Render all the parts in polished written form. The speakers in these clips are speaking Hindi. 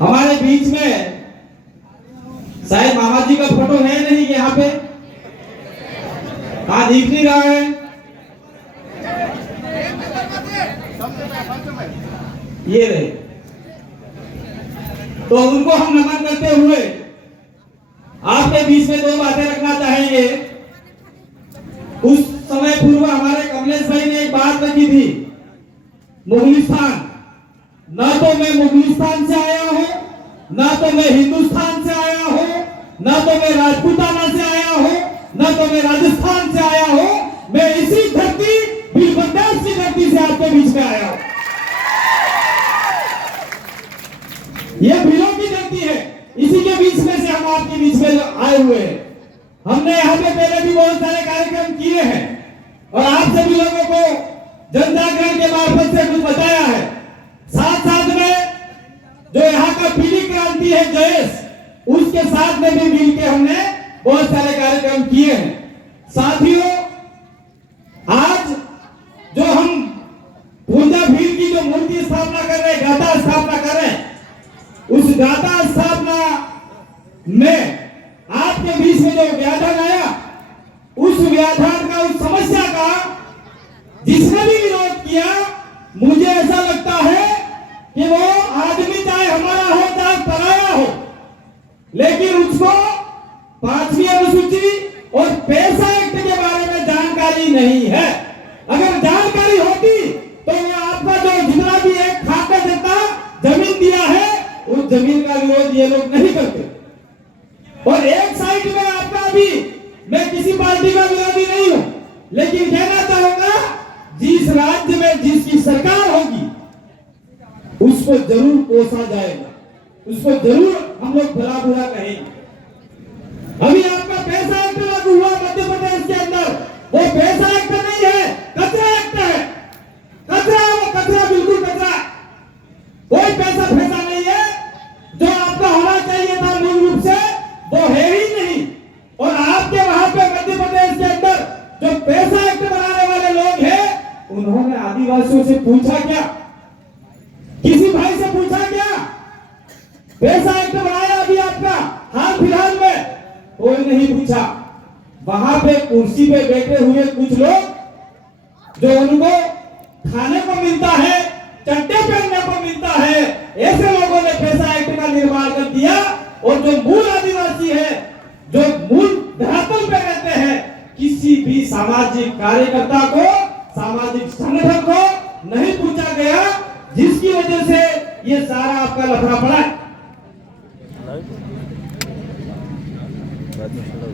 हमारे बीच में शायद मामा जी का फोटो है नहीं यहाँ पे, हाँ दिख नहीं रहा है। ये रहे, तो उनको हम नमन करते हुए आपके बीच में दो बातें रखना चाहेंगे। उस समय पूर्व हमारे कमलेश भाई ने एक बात रखी थी, मुगलिस्तान, न तो मैं मुगलिस्तान से आया हूं, न तो मैं हिंदुस्तान से आया हूं, न तो मैं राजपूताना से आया हूं, न तो मैं राजस्थान से आया हूं, मैं इसी धरती भीलबंदेश की धरती से आपके बीच में आया हूं। यह भीलों की धरती है, इसी के बीच में से हम आपके बीच में आए हुए हैं। हमने यहाँ पे पहले भी बहुत सारे कार्यक्रम किए हैं और आप सभी लोगों को जनजागरण के मार्फत से कुछ बताया है। साथ साथ में जो यहाँ का पीली क्रांति है जयेश, उसके साथ में भी मिल के हमने बहुत सारे कार्यक्रम किए हैं। साथियों, आज जो हम पूजा भील की जो मूर्ति स्थापना कर रहे हैं, गाथा स्थापना कर रहे हैं, उस गाथा स्थापना में आपके बीच में जो व्याधान आया, उस व्याधान का, उस समस्या का जिसने भी विरोध किया, मुझे ऐसा लगता है कि वो आदमी चाहे हमारा हो चाहे पराया हो, लेकिन उसको 5वीं अनुसूची और पैसा एक्ट के बारे में जानकारी नहीं है। अगर जानकारी होती तो ये आपका जो जितना भी एक खाका जितना जमीन दिया है, उस जमीन का विरोध ये लोग नहीं करते। और एक साइड में आपका भी, मैं किसी पार्टी का विरोधी नहीं हूं, लेकिन कहना चाहूंगा, जिस राज्य में जिसकी सरकार होगी उसको जरूर कोसा जाएगा, उसको जरूर हम लोग भला बुरा कहेंगे। अभी आपका पैसा एक्ट लागू हुआ मध्य प्रदेश के अंदर, वो पैसा एक्ट नहीं है, कचरा एक्ट है। कचरा, वो कचरा, बिल्कुल कचरा, कोई पैसा फैसा नहीं है। जो आपका होना चाहिए था मूल रूप से, वो है ही नहीं। और आपके वहां पे मध्य प्रदेश के अंदर जो पैसा एक्ट बनाने वाले लोग हैं, उन्होंने आदिवासियों से पूछा क्या? किसी भाई से पूछा क्या? पैसा एक्ट बनाया अभी आपका हाल फिलहाल में? कोई नहीं पूछा। वहां पे कुर्सी पे बैठे हुए कुछ लोग, जो उनको खाने को मिलता है, चड्डे पहनने को मिलता है, ऐसे लोगों ने पैसा एक्ट का निर्माण कर दिया। और जो मूल आदिवासी है, जो मूल धरातल पे रहते हैं, किसी भी सामाजिक कार्यकर्ता को, सामाजिक संगठन को नहीं पूछा गया, जिसकी वजह से ये सारा आपका लफड़ा पड़ा है।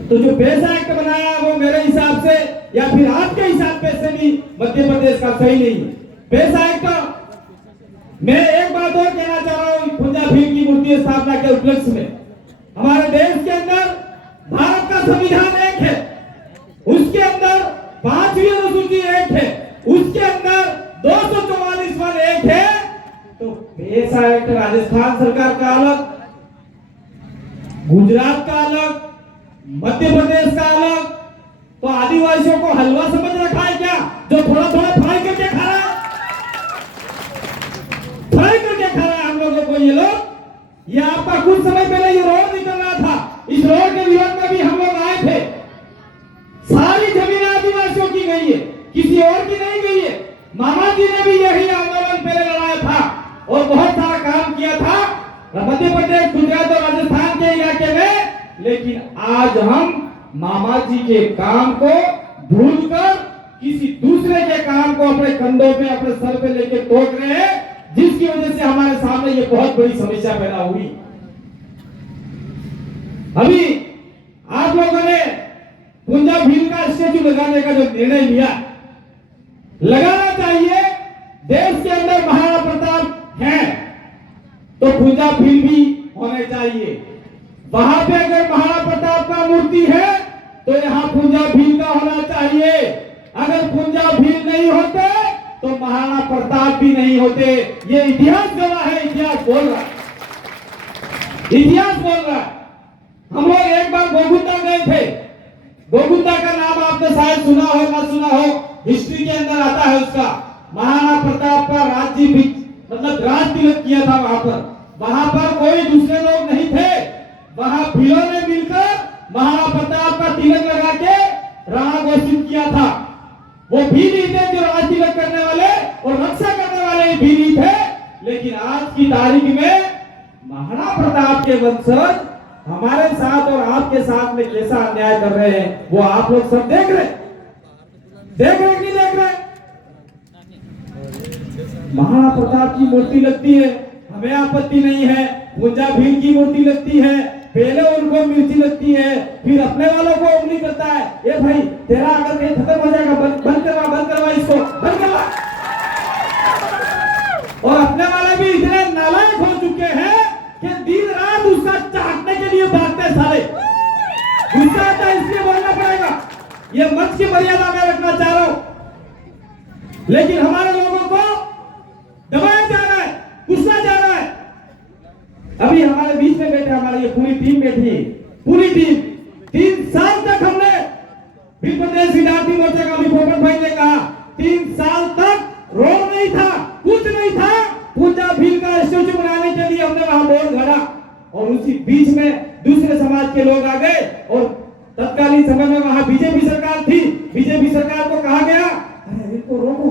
तो जो पैसा एक्ट बनाया वो मेरे हिसाब से या फिर आपके हिसाब से भी मध्य प्रदेश का सही नहीं है। पैसा एक्ट, मैं एक बात और कहना चाह रहा हूं, पूजा भील की मूर्ति स्थापना के उपलक्ष्य में, हमारे देश के अंदर भारत का संविधान एक है, उसके अंदर 5वीं अनुसूची एक है, उसके अंदर 244 एक है। तो पैसा एक्ट राजस्थान सरकार का अलग, गुजरात का अलग, मध्य प्रदेश का अलग। तो आदिवासियों को हलवा समझ रखा है क्या, जो थोड़ा थोड़ा फ्राई करके खा रहा है? फ्राई करके खा रहा है हम लोगों को ये लोग। ये आपका कुछ समय पहले ये रोड निकल रहा था, इस रोड के विरोध में भी हम लोग आए थे। सारी जमीन आदिवासियों की गई है, किसी और की नहीं गई है। मामा जी ने भी यही आंदोलन पहले लड़ाया था और बहुत सारा काम किया था मध्य प्रदेश, गुजरात और राजस्थान के इलाके में। लेकिन आज हम मामा जी के काम को भूलकर किसी दूसरे के काम को अपने कंधों पे, अपने सर पे लेके तोड़ रहे हैं, जिसकी वजह से हमारे सामने ये बहुत बड़ी समस्या पैदा हुई। अभी आप लोगों ने पूजा भील का स्टेचू लगाने का जो निर्णय लिया, लगाना चाहिए। देश के अंदर महाराणा प्रताप है तो पूजा भील भी होने चाहिए। वहां पे अगर महाराणा प्रताप का मूर्ति है तो यहाँ पूजा भील का होना चाहिए। अगर पूजा भील नहीं होते तो महाराणा प्रताप भी नहीं होते। ये इतिहास गवाह है, इतिहास बोल रहा है, इतिहास बोल रहा है। हम लोग एक बार गोगुंदा गए थे। गोगुंदा का नाम आपने शायद सुना हो ना सुना हो, हिस्ट्री के अंदर आता है उसका। महाराणा प्रताप का राज्य भी, मतलब राज तिलक किया था वहां पर। वहां पर कोई दूसरे लोग नहीं थे, वहां भीलों ने मिलकर महाराणा प्रताप का तिलक लगा के राणा घोषित किया था। वो भी नहीं थे जो राज तिलक करने वाले और रक्षा करने वाले भी नहीं थे, लेकिन आज की तारीख में महाराणा प्रताप के वंशज हमारे साथ और आपके साथ में कैसा अन्याय कर रहे हैं वो आप लोग सब देख रहे कि नहीं देख रहे? महाराणा प्रताप की मूर्ति लगती है, हमें आपत्ति नहीं है। पूंजा भील की मूर्ति लगती है, पहले उनको मिर्ची लगती है, फिर अपने वालों को उंगली करता है। ये भाई तेरा अगर कहीं खत्म हो जाएगा, बंद करवा इसको, बंद करवा। और अपने वाले भी इतने नालायक हो चुके हैं कि दिन रात उसका चाटने के लिए भागते सारे। गुस्सा आता है इसलिए बोलना पड़ेगा, ये मंच की मर्यादा में रखना चाह रहा हूं, लेकिन हमारे लोगों को दबाया जा रहा है, गुस्सा जा रहा है। अभी हमारे बीच में बैठे हमारी ये पूरी टीम बैठी, पूरी टीम 3 साल तक हमने विश्व प्रदेश विद्यार्थी मोर्चा का भी पोपट भाई ने कहा 3 साल तक रोड नहीं था, कुछ नहीं था। पूंजा भील का स्टेचू बनाने के लिए हमने वहां बोर्ड गाड़ा और उसी बीच में दूसरे समाज के लोग आ गए और तत्कालीन समय में वहां बीजेपी सरकार थी। बीजेपी सरकार को कहा गया अरे इनको रोको,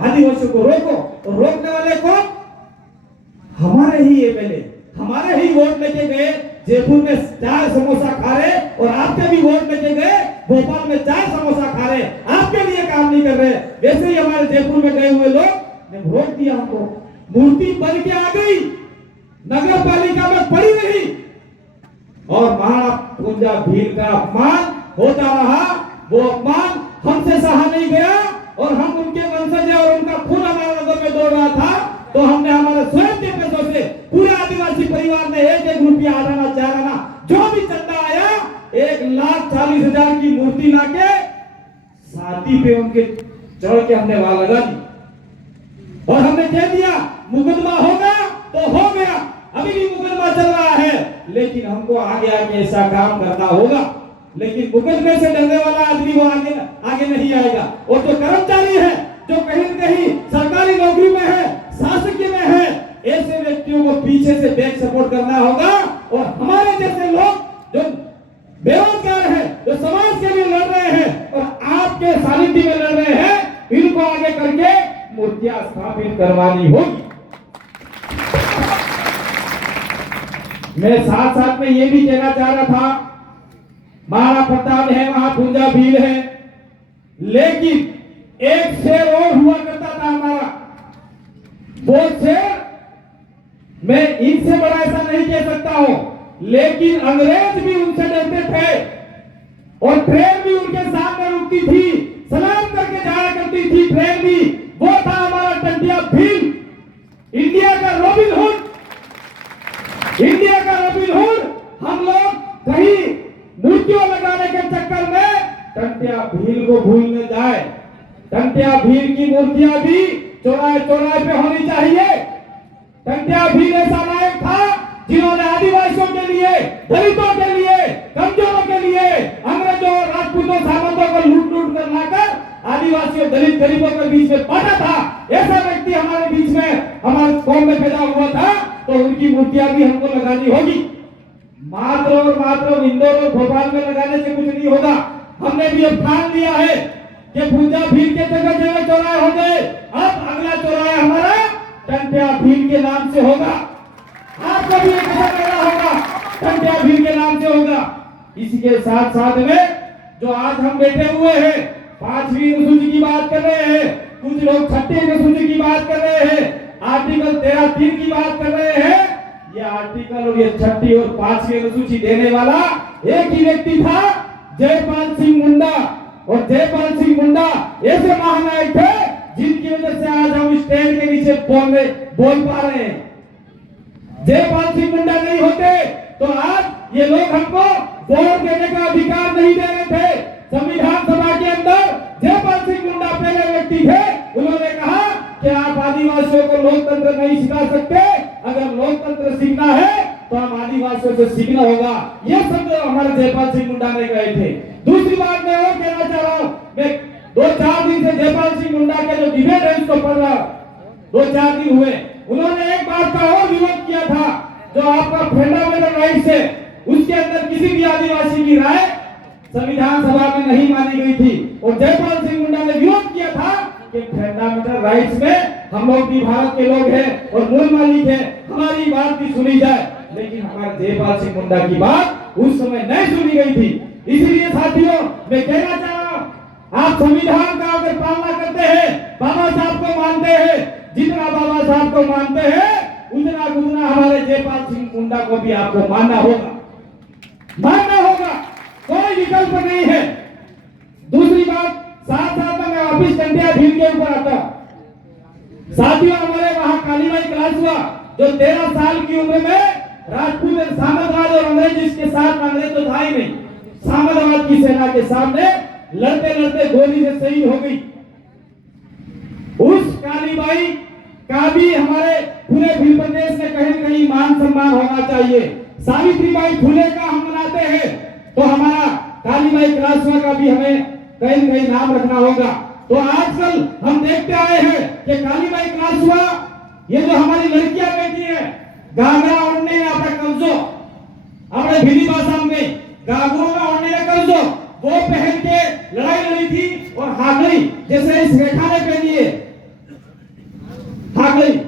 आदिवासियों को रोको, और रोकने वाले को हमारे ही एमएलए हमारे ही वोट लेके गए, जयपुर में 4 समोसा खा रहे, और आपके भी वोट लेके गए भोपाल में 4 समोसा खा रहे, आपके लिए काम नहीं कर रहे। वैसे ही हमारे जयपुर में गए हुए लोग ने वोट दिया हमको, मूर्ति बन के आ गई, नगर पालिका में पड़ी रही, और महाराणा पूंजा भील का अपमान होता रहा। वो अपमान हमसे सहा नहीं गया, और हम उनके वंशज और उनका खून हमारे नगर में दौड़ रहा था, तो हमने हमारे स्वयं के पैसों से पूरे आदिवासी परिवार ने 1-1 रुपया, 4 आना जो भी चंदा आया 1,40,000 की मूर्ति लाके छाती पे उनके चढ़ के हमने वहां लगा दी, और हमने कह दिया मुकदमा होगा तो हो गया। अभी भी मुकदमा चल रहा है, लेकिन हमको आगे ऐसा काम करना होगा। लेकिन मुकदमे से डरने वाला आदमी वो आगे नहीं आएगा। और जो कर्मचारी है, जो कहीं न कहीं सरकारी नौकरी में है, शासकीय में है, ऐसे व्यक्तियों को पीछे से बैक सपोर्ट करना होगा। और हमारे जैसे लोग जो बेरोजगार हैं, जो समाज के लिए लड़ रहे हैं और आपके सानिध्य में लड़ रहे हैं, इनको आगे करके मूर्तियां स्थापित करवानी होगी। मैं साथ में ये भी कहना चाह रहा था, महाराणा प्रताप है, वहां पूंजा भील है, लेकिन एक शेर और हुआ करता था हमारा। वो शेर मैं इनसे बड़ा ऐसा नहीं कह सकता हूं, लेकिन अंग्रेज भी उनसे डरते थे, और ट्रेन भी उनके सामने रुकती थी, सलाम करके जाया करती थी ट्रेन भी। वो था हमारा टंटिया भील, इंडिया का रॉबिन हुड, इंडिया का रॉबिन हुड। हम लोग कहीं मूर्तियों लगाने के चक्कर में टंटिया भील को भूल न जाए। टंटिया भील की मूर्तियां भी चौराहे पे होनी चाहिए। टंटिया भील ऐसा नायक था जिन्होंने आदिवासियों के लिए, दलितों के लिए, कमजोरों के लिए अंग्रेजों, राजपूतों, सामंतों को लूट कर लाकर आदिवासियों, दलित, गरीबों के बीच में बांटा था। ऐसा व्यक्ति हमारे बीच में, हमारे कौम में पैदा हुआ था, तो उनकी मूर्तियां भी हमको लगानी होगी। मात्र और मात्र इंदौर और भोपाल में लगाने से कुछ नहीं होगा। हमने भी अब ठान लिया है कि पूंजा भील के जगह जगह चौराहे हो गए, अब अगला चौराहा हमारा टंटिया भील के नाम से होगा। आपको भी एक करना होगा, टंटिया भील के नाम से होगा। इसके साथ में जो आज हम बैठे हुए हैं, 5वीं अनुसूची की बात कर रहे हैं, कुछ लोग 6ठी अनुसूची की बात कर रहे हैं, आर्टिकल 13(3) की बात कर रहे हैं। ये आर्टिकल और ये 6ठी और 5वीं अनुसूची देने वाला एक ही व्यक्ति था, जयपाल सिंह मुंडा। और जयपाल सिंह मुंडा ऐसे महानायक थे जिनकी वजह से आज हम स्टैंड के नीचे बोल पा रहे हैं। जयपाल सिंह मुंडा नहीं होते तो आज ये लोग हमको वोट देने का अधिकार नहीं दे रहे थे। संविधान सभा के अंदर जयपाल सिंह मुंडा पहले व्यक्ति थे, उन्होंने कहा कि आप आदिवासियों को लोकतंत्र नहीं सिखा सकते, अगर लोकतंत्र सीखना है तो हम आदिवासियों से सीखना होगा। ये शब्द हमारे जयपाल सिंह मुंडा ने कहे थे। दूसरी बात मैं और कहना चाह रहा हूं, मैं 2-4 दिन से जयपाल सिंह मुंडा के जो डिबेट है उसको पढ़ रहा, 2-4 दिन हुए, उन्होंने एक बात का और विरोध किया था जो आपका फंडामेंटल राइट्स है, उसके अंदर किसी भी आदिवासी की राय संविधान सभा में नहीं मानी गई थी और जयपाल सिंह मुंडा ने विरोध किया था कि फंडामेंटल राइट्स में हम लोग भी भारत के लोग हैं और मूल मालिक हैं, हमारी बात भी सुनी जाए। लेकिन हमारे जयपाल सिंह मुंडा की बात उस समय नहीं सुनी गई थी। इसलिए साथियों, मैं कहना चाह रहा हूं, आप संविधान का अगर पालना करते हैं, बाबा साहब को मानते हैं, जितना बाबा साहब को मानते हैं उतना हमारे जयपाल सिंह मुंडा को भी आपको मानना होगा, मानना होगा, कोई विकल्प नहीं है। दूसरी बात, साथ साथ में मैं वापिस टंटिया झील के ऊपर आता हूं। साथियों, हमारे वहां कालीबाई क्लास हुआ, जो 13 साल की उम्र में राजपूत सामंतवाद और अंग्रेज इसके साथ, अंग्रेज तो था ही नहीं, सामंतवाद की सेना के सामने लड़ते लड़ते गोली से शहीद हो गई। उस कालीबाई का भी हमारे पूरे भील प्रदेश में कहीं कहीं मान सम्मान होना चाहिए। सावित्रीबाई फुले का हम मनाते हैं तो हमारा कालीबाई क्लासवा का भी हमें कहीं कहीं नाम रखना होगा। तो आजकल हम देखते आए हैं कि कालीबाई क्लासवा, ये जो हमारी लड़कियां बेटी है, गागरा ओढ़ने अपना कब्जो, अपने भीली भाषा में गागरों में ओढ़ने का कब्जो, वो पहन के लड़ाई लड़ी थी और हागली, जैसे इस रेखा ने पहनी है हागली,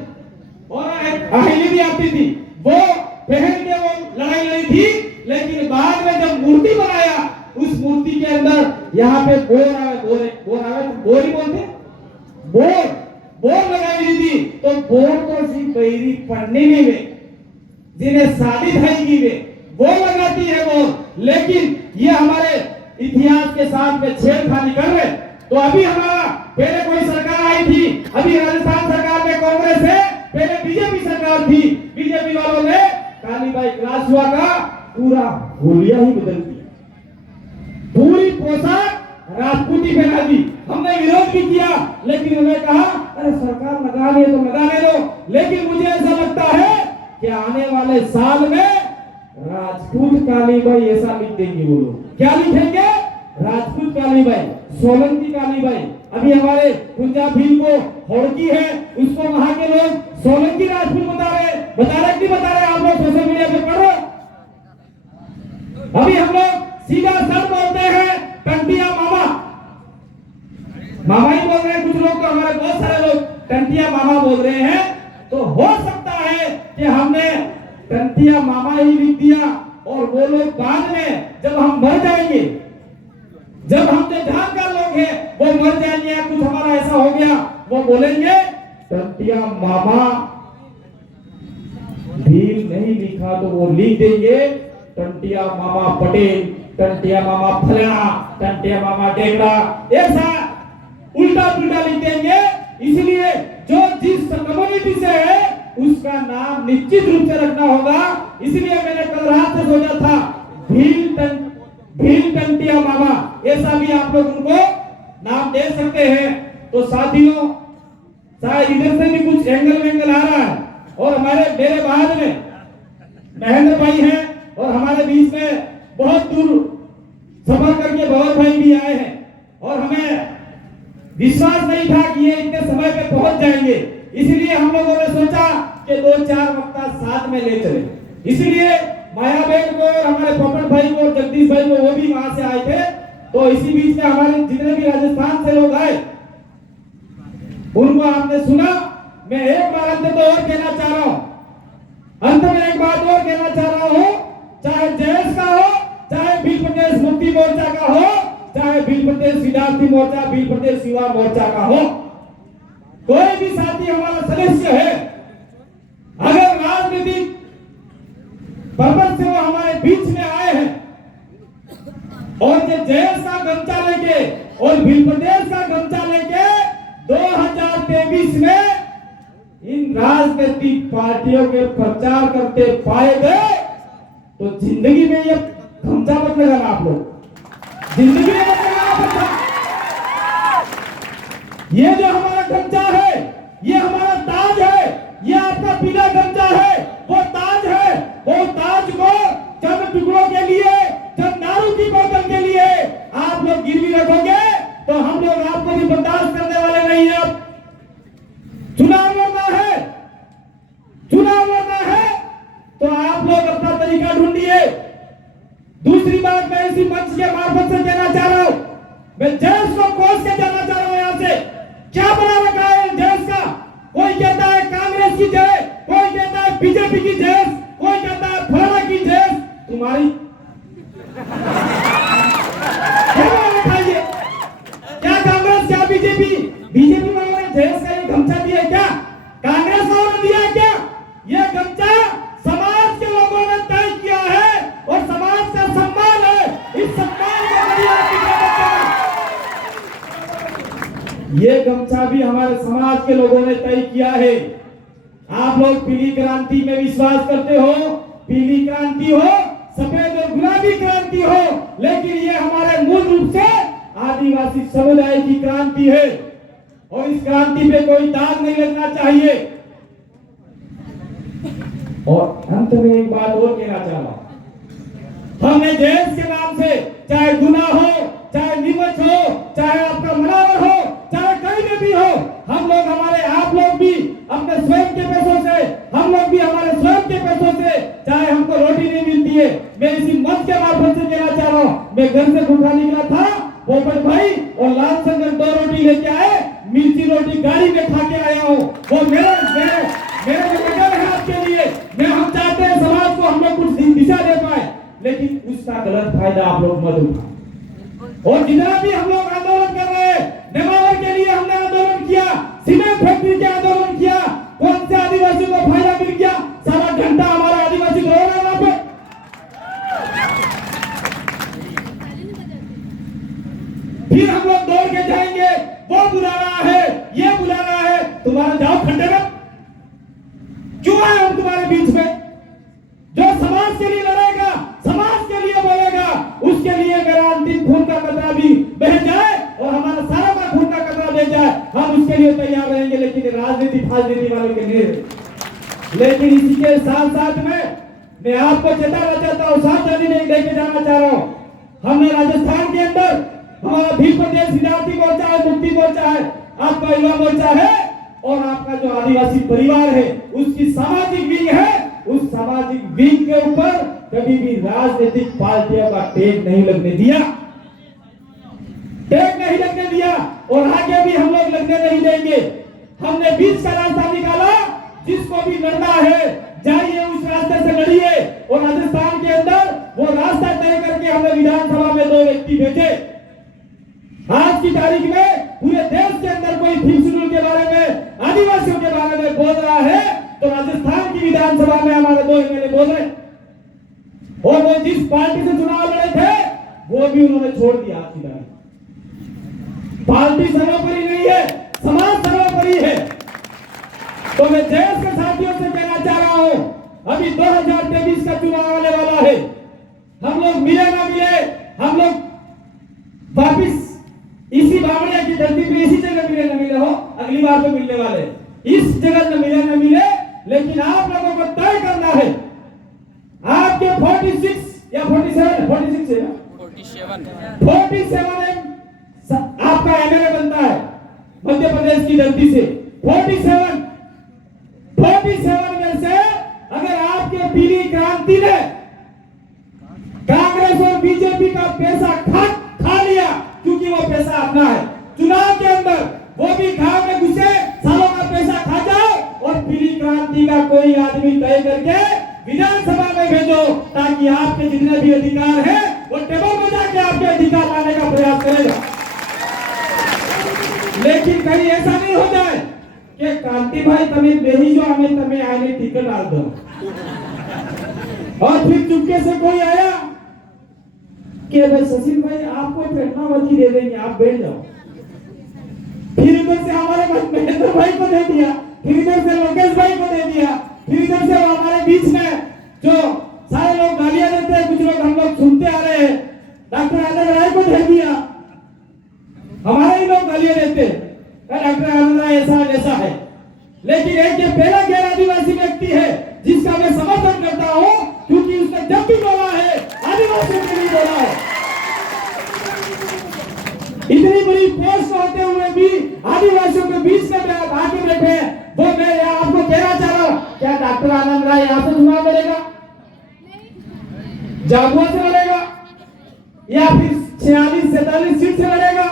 और अहेली भी आती थी, वो पहन के वो लड़ाई लड़ी थी। लेकिन बाद में जब मूर्ति बनाया, उस मूर्ति के अंदर यहाँ पे बोर ही बोलते, बोर लगाई हुई थी। तो बोर तो सिर्फ बैरी पढ़ने में जिन्हें शादी धाई की वे वो लगाती है बोर। लेकिन ये हमारे इतिहास के साथ में छेड़खानी कर रहे। तो अभी हमारा पहले कोई सरकार आई थी, अभी राजस्थान सरकार में कांग्रेस है, पहले बीजेपी सरकार थी, बीजेपी वालों ने कालीबाई क्लासवा का पूरा होलिया ही बदल दिया, पूरी पोशाक राजपूती पहना दी। हमने विरोध भी किया, लेकिन उन्होंने कहा अरे सरकार लगाने तो लगाने दो। लेकिन मुझे ऐसा लगता है कि आने वाले साल में राजपूत कालीबाई ऐसा लिख देंगे वो लोग। क्या लिखेंगे? राजपूत कालीबाई, सोलंकी कालीबाई। अभी हमारे कुंजा भील को होड़की है, उसको वहां के लोग सोलंकी राजपूत बता रहे कि बता रहे, आप लोग सोशल मीडिया पे पढ़ो। अभी हम लोग सीधा सर बोलते हैं टंटिया मामा, मामा ही बोल रहे हैं। कुछ लोग तो हमारे बहुत सारे लोग टंटिया मामा बोल रहे हैं। तो हो सकता है कि हमने टंटिया मामा ही लिख दिया और वो लोग बाद में जब हम मर जाएंगे, जब हम जो जानकार लोग हैं वो मर जाएंगे या कुछ हमारा ऐसा हो गया, वो बोलेंगे टंटिया मामा भील नहीं लिखा, तो वो लिख देंगे टंटिया मामा पटेल, टंटिया मामा फलाना, टंटिया मामा डेगड़ा, ऐसा उल्टा पुल्टा लिख देंगे। इसलिए जो जिस कम्युनिटी से है उसका नाम निश्चित रूप से रखना होगा। इसलिए मैंने कल रात से सोचा था भील टंटिया मामा, ऐसा भी आप लोग उनको नाम दे सकते हैं। तो साथियों, शायद इधर से भी कुछ एंगल आ रहा है और मेरे बाद में महेंद्र भाई हैं और हमारे बीच में बहुत दूर सफर करके भवर भाई भी आए हैं और हमें विश्वास नहीं था कि ये इतने समय पे पहुंच जाएंगे। इसलिए हम लोगों ने सोचा कि 2-4 वक्ता साथ में ले चले। इसलिए मायाबेन को और हमारे पोपट भाई को और जगदीश भाई को, वो भी वहां से आए थे। तो इसी बीच में हमारे जितने भी राजस्थान से लोग आए उनको आपने सुना। मैं एक बार अंत तो और कहना चाह रहा हूं, अंत में एक बात और कहना चाह रहा हूं, चाहे जयस का हो, चाहे भील प्रदेश मुक्ति मोर्चा का हो, चाहे भील प्रदेश विद्यार्थी मोर्चा, भील प्रदेश युवा मोर्चा का हो, कोई भी साथी हमारा सदस्य है, अगर राजनीतिक पर्पज से वो हमारे बीच में आए हैं और जो जयस का गमछा लेके और भील प्रदेश का गमछा लेके 2023 में इन राजनीतिक पार्टियों के प्रचार करते पाए गए, तो जिंदगी में ये गमछा मत लगाना आप लोग, जिंदगी में मत लगाना। ये जो हमारा गमछा है, ये हमारा ताज है, ये आपका पीला गमछा है, वो ताज है। वो ताज को चंद टुकड़ों के लिए, चंद दारू की बोतल के लिए आप लोग गिरवी रखोगे तो हम लोग आपको भी बर्दाश्त करने वाले नहीं है। चुनाव लड़ना है तो आप लोग अपना तरीका ढूंढिए। दूसरी बात मैं इसी मंच के मार्फत से कहना चाह रहा हूं, मैं जेल्स को कोस के जाना चाह रहा हूं। यहां से क्या बना रखा है जेल्स का? कोई कहता है कांग्रेस की जय, कोई कहता है बीजेपी की जय, कोई कहता है फलाना की जय। तुम्हारी क्या बना रखा है ये? क्या कांग्रेस, क्या बीजेपी? बीजेपी वालों ने जेल्स का ये गमछा दिया है क्या? कांग्रेस वालों ने दिया है क्या? ये गमछा समाज के लोगों ने तय किया है और समाज का सम्मान है। इस सम्मान को ये गमछा भी हमारे समाज के लोगों ने तय किया है। आप लोग पीली क्रांति में विश्वास करते हो, पीली क्रांति हो, सफेद और गुलाबी क्रांति हो, लेकिन ये हमारे मूल रूप से आदिवासी समुदाय की क्रांति है और इस क्रांति पे कोई दाग नहीं लगना चाहिए। और अंत में एक बात और कहना चाह रहा हूं, हमने देश के नाम से चाहे गुना हो, चाहे निमच हो, चाहे आपका मनावर हो, चाहे कहीं में भी हो, हम लोग हमारे आप लोग भी अपने स्वयं के पैसों से, हम लोग भी हमारे स्वयं के पैसों से, चाहे हमको रोटी नहीं मिलती है, मैं इसी मंच के माध्यम से कहना चाह रहा हूँ, मैं घर से भूखा निकला था, पोपट भाई और लाल शंकर 2 रोटी लेके आए, मिर्ची रोटी गाड़ी में खा के आया हूँ। वो मेरा निवेदन है आपके लिए। मैं हम चाहते हैं समाज को हम लोग कुछ दिशा दे पाए, लेकिन उसका गलत फायदा आप लोग मत उठाओ। और जितना भी हम लोग आंदोलन कर रहे हैं, नेमावर के लिए हमने आंदोलन किया, सीमेंट फैक्ट्री के आंदोलन किया, कौन से आदिवासी को फायदा मिल गया? सारा घंटा हमारे आदिवासी रो रहे हैं वहां पे। फिर हम लोग दौड़ के जाएंगे, वो बुला रहा है, ये बुला रहा है, तुम्हारा जाओ खंडे में। क्यों आए हम तुम्हारे बीच में? जो समाज के लिए लड़ेगा, समाज के लिए बोलेगा, उसके लिए मेरा अंतिम खून का कतरा भी बह जाए और हमारा सारा का खून का कतरा बह जाए, हम उसके लिए तैयार रहेंगे। लेकिन राजनीति फाजनीति वालों के लिए। लेकिन इसी के साथ साथ में मैं आपको चेताना चाहता हूँ, सावधानी नहीं लेके जाना चाह रहा हूँ। हमने राजस्थान के अंदर हमारा भील प्रदेश विद्यार्थी मोर्चा है, मुक्ति मोर्चा है, आपका युवा मोर्चा है और आपका जो आदिवासी परिवार है उसकी सामाजिक विंग है। उस सामाजिक विंग के ऊपर कभी भी राजनीतिक पार्टियों का टेक नहीं लगने दिया, टेक नहीं लगने दिया और आगे भी हम लोग लगने नहीं देंगे। हमने बीच का रास्ता निकाला, जिसको भी लड़ना है जाइए उस रास्ते से लड़िए। और राजस्थान के अंदर वो रास्ता तय करके हमने विधानसभा में 2 व्यक्ति भेजे। आज की तारीख में पूरे देश के अंदर कोई फिफ्थ शेड्यूल के बारे में, आदिवासियों के बारे में बोल रहा है तो राजस्थान की विधानसभा में हमारे 2 एमएलए बोल रहे। और वो जिस पार्टी से चुनाव लड़े थे वो भी उन्होंने छोड़ दिया। आज की तारीख पार्टी सर्वोपरि नहीं है, समाज सर्वोपरि है। तो मैं देश के साथियों से कहना चाह रहा हूं, अभी 2023 का चुनाव आने वाला है। हम लोग मिले ना मिले, हम लोग वापिस इसी बावड़िया की धरती पे इसी जगह मिले न मिले हो, अगली बार तो मिलने वाले। इस जगह न मिले, लेकिन आप लोगों को तय करना है। आपके 46 या 47 46 है ना, 47 आपका एमएलए बनता है मध्य प्रदेश की धरती से। 47 में से अगर आपके पीली क्रांति ने कांग्रेस और बीजेपी का पैसा खा लिया, क्योंकि वो पैसा अपना है, चुनाव के अंदर वो भी गांव में घुसे, सालों का पैसा खा जाओ और पीली क्रांति का कोई आदमी तय करके विधानसभा में भेजो, ताकि आपके जितने भी अधिकार है वो टेबल में जाके आपके अधिकार लाने का प्रयास करेगा। लेकिन कहीं ऐसा नहीं हो जाए कि क्रांति भाई तमें बेहिजो हमें तमें आने टिकट डाल दो और फिर चुपके से कोई आया कि भाई सचिन भाई आपको पटनावती दे देंगे, आप बैठ जाओ। फिर इधर से हमारे महेंद्र भाई को दे दिया, फिर इधर से लोकेश भाई को दे दिया, फिर इधर से हमारे बीच में जो सारे लोग गालियां देते हैं, कुछ लोग हम लोग सुनते आ रहे हैं, डॉक्टर आनंद राय को दे दिया। हमारे ही लोग गालियां देते हैं, डॉक्टर आनंद राय ऐसा है। लेकिन एक ये पहला गैर आदिवासी व्यक्ति है जिसका मैं समर्थन करता हूं, क्योंकि उसने जब भी बोला है आदिवासियों के लिए बोला है। इतनी बड़ी पोस्ट होते हुए भी आदिवासियों के बीच में आके बैठे हैं। वो मैं आपको कहना चाह रहा हूं, क्या डॉक्टर आनंद राय यहाँ से चुनाव लड़ेगा? झाबुआ से लड़ेगा या फिर 46-47 सीट से लड़ेगा?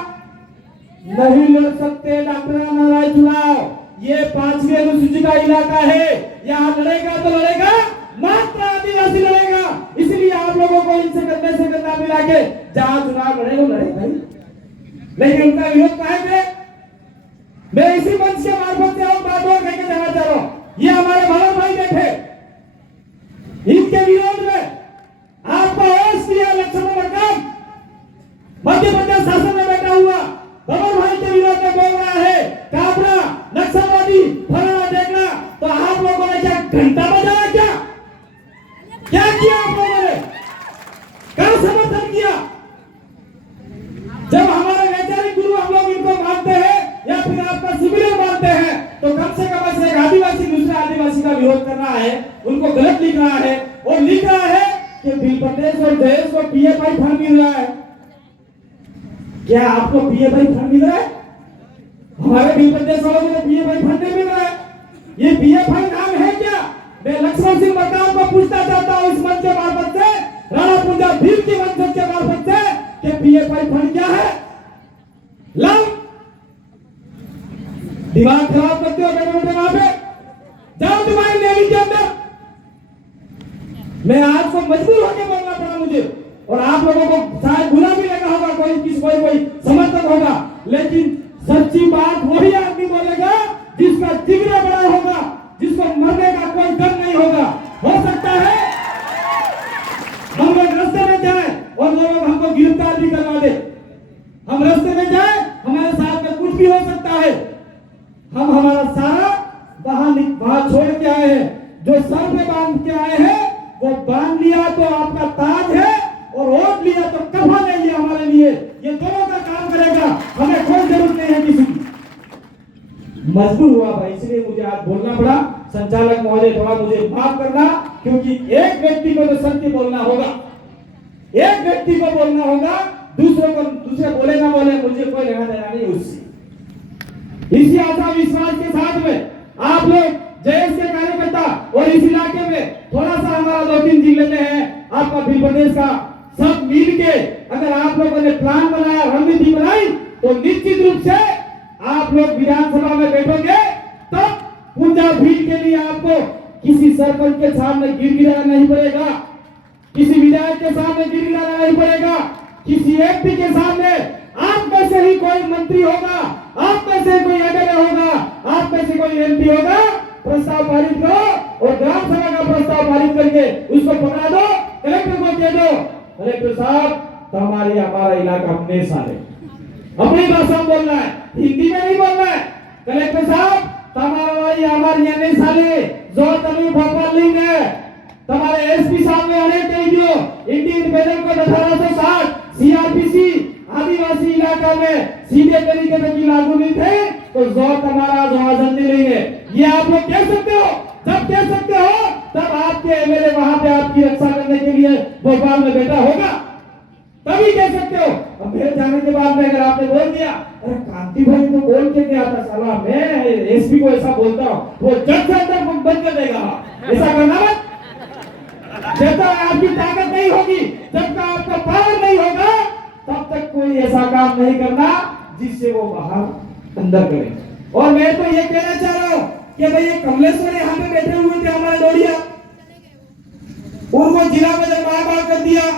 नहीं लड़ सकते डॉक्टर नारायण चुनाव। ये 5वीं अनुसूची का इलाका है, यहाँ लड़ेगा तो लड़ेगा मात्र आदिवासी लड़ेगा। इसलिए आप लोगों को इनसे कंधे से कंधा मिला के जहां चुनाव लड़ेगा लड़ेगा, लेकिन उनका विरोध काहे करे? मैं इसी मंच के मार्फत से बात और कहकर जाना चाह रहा हूं, ये हमारे भवन भाई बैठे, इनके विरोध में आपका ओस किया लक्ष्मण वर्गम मध्य प्रदेश शासन में बैठा हुआ भवन भाई के विरोध में बोल रहा है काबरा नक्सलवादी फलाना देखना, तो आप लोगों ने क्या घंटा बजाया? क्या किया आप लोगों ने? क्या समर्थन किया? जब हमारे वैचारिक गुरु हम लोग इनको मानते हैं या फिर आपका सुविधा मानते हैं, तो कम से कम ऐसे एक आदिवासी दूसरे आदिवासी का विरोध कर रहा है, उनको गलत लिख रहा है और लिख रहा है कि बिल प्रदेश और देश को पीएफआई फंड मिल रहा है। क्या आपको पीएफआई फंड मिल रहा है? हमारे बिल प्रदेश वालों को पीएफआई फंड नहीं मिल रहा है। ये पीएफआई नाम है क्या? मैं लक्ष्मण सिंह मरकाम को पूछना चाहता हूं इस मंच के मार्फत से, राणा पुंजा भीम की मंच के मार्फत से, कि पीएफआई फंड क्या है? लव दिमाग खराब करते हो बैठे बैठे वहां पे, जाओ तुम्हारी नेवी के अंदर। मैं आज को मजबूर होकर बोलना पड़ा मुझे, और आप लोगों को शायद बुरा भी लगा होगा, कोई समर्थक होगा, लेकिन सच्ची बात वही आदमी बोलेगा जिसका जिगरा बड़ा होगा, जिसको मरने का कोई डर नहीं होगा। हो सकता है हम लोग रास्ते में जाए और लोग हमको गिरफ्तार भी करवा दे, हम रास्ते में जाए, हमारे साथ में कुछ भी हो सकता है। हम हमारा सारा वहां छोड़ के आए हैं, जो सर पे बांध के आए हैं वो बांध लिया तो आपका ताज है, और ओढ़ लिया तो कफन है। ये हमारे लिए ये दोनों का काम करेगा, हमें कोई जरूरत नहीं है किसी की। मजबूर हुआ भाई, इसलिए मुझे आज बोलना पड़ा। संचालक महोदय थोड़ा मुझे माफ करना, क्योंकि एक व्यक्ति को तो सत्य बोलना होगा, एक व्यक्ति को बोलना होगा, दूसरे बोले ना बोले मुझे कोई लेना देना नहीं उससे। इसी आशा विश्वास के साथ में आप लोग जयेश के कार्यकर्ता और इस इलाके में थोड़ा सा हमारा 2-3 जिले में है आपका बिल प्रदेश का, सब मिल के अगर आप लोगों ने प्लान बनाया, रणनीति बनाई, तो निश्चित रूप से आप लोग विधानसभा में बैठोगे, तब पूजा भीड़ के लिए आपको किसी सरपंच के सामने गिड़गिड़ाना नहीं पड़ेगा, किसी विधायक के सामने गिड़गिड़ाना नहीं पड़ेगा, किसी एमपी के सामने आप में से ही कोई मंत्री होगा, आप में से कोई एमएलए होगा, आप में से कोई एमपी होगा, प्रस्ताव पारित करो और ग्राम सभा का प्रस्ताव पारित करके उसको पकड़ा दो, कलेक्टर को दे दो, कलेक्टर साहब तुम्हारी हमारा इलाका हमने सारे अपनी भाषा में बोलना है, हिंदी में नहीं बोलना है। कलेक्टर साहब तुम्हारा हमारे यहाँ नहीं साले जो तभी भोपाल लिंग है, तुम्हारे एसपी साहब ने अनेक कह दियो इंडियन पेनल कोड 1860 सीआरपीसी आदिवासी इलाका में सीधे तरीके से लागू नहीं थे, तो जो तुम्हारा जो आजादी नहीं है, ये आप लोग कह सकते हो। जब कह सकते हो तब आपके एमएलए वहां पे आपकी रक्षा करने के लिए भोपाल में बैठा होगा, तभी कह सकते हो। अब मेरे जाने के बाद में अगर आपने बोल दिया अरे कांति भाई तो बोल के गया था साला, मैं एसपी को ऐसा बोलता हूँ, वो जब से अंदर बंद कर देगा, ऐसा करना मत। जब तक आपकी ताकत नहीं होगी, जब तक आपका पावर नहीं होगा, तब तक कोई ऐसा काम नहीं करना जिससे वो बाहर अंदर करे। और मैं तो ये कहना चाह रहा हूँ कि भाई ये कमलेश्वर यहाँ पे बैठे हुए थे हमारे डोडिया, उनको जिला बदल बार कर दिया,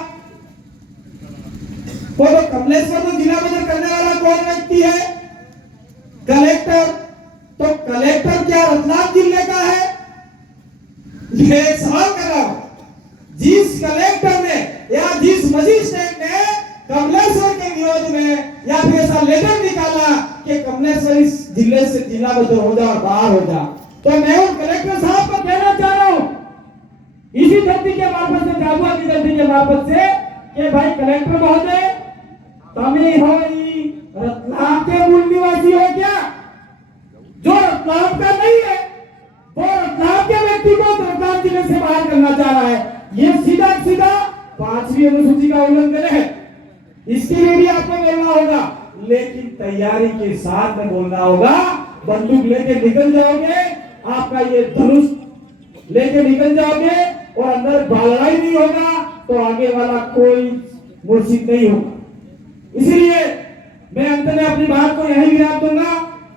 तो कमलेश्वर को जिला बदल करने वाला कौन व्यक्ति है? कलेक्टर। तो कलेक्टर क्या रतलाम जिले का है? ये सवाल कर रहा हूं। जिस कलेक्टर ने या जिस मजिस्ट्रेट ने कमलेश्वर के विरोध में या फिर ऐसा लेटर निकाला कि कमलेश्वर इस जिले से जिला बदल हो जा और बाहर हो जा, तो मैं उन कलेक्टर साहब को कहना चाह रहा हूं इसी धरती के मार्फत से, झाबुआ की धरती के मार्फत से, कि भाई कलेक्टर महोदय तभी हो रतलाम के मूल निवासी हो क्या? जो रतलाम का नहीं है वो रतलाम के व्यक्ति को रतलाम जिले से बाहर करना चाह रहा है। ये सीधा सीधा 5वीं अनुसूची का उल्लंघन है। इसके लिए भी आपको बोलना होगा, लेकिन तैयारी के साथ में बोलना होगा। बंदूक लेके निकल जाओगे, आपका ये धनुष लेके निकल जाओगे और अंदर लड़ाई नहीं होगा, तो आगे वाला कोई मुर्शिद नहीं होगा। इसीलिए मैं अंत में अपनी बात को यही विराम दूंगा।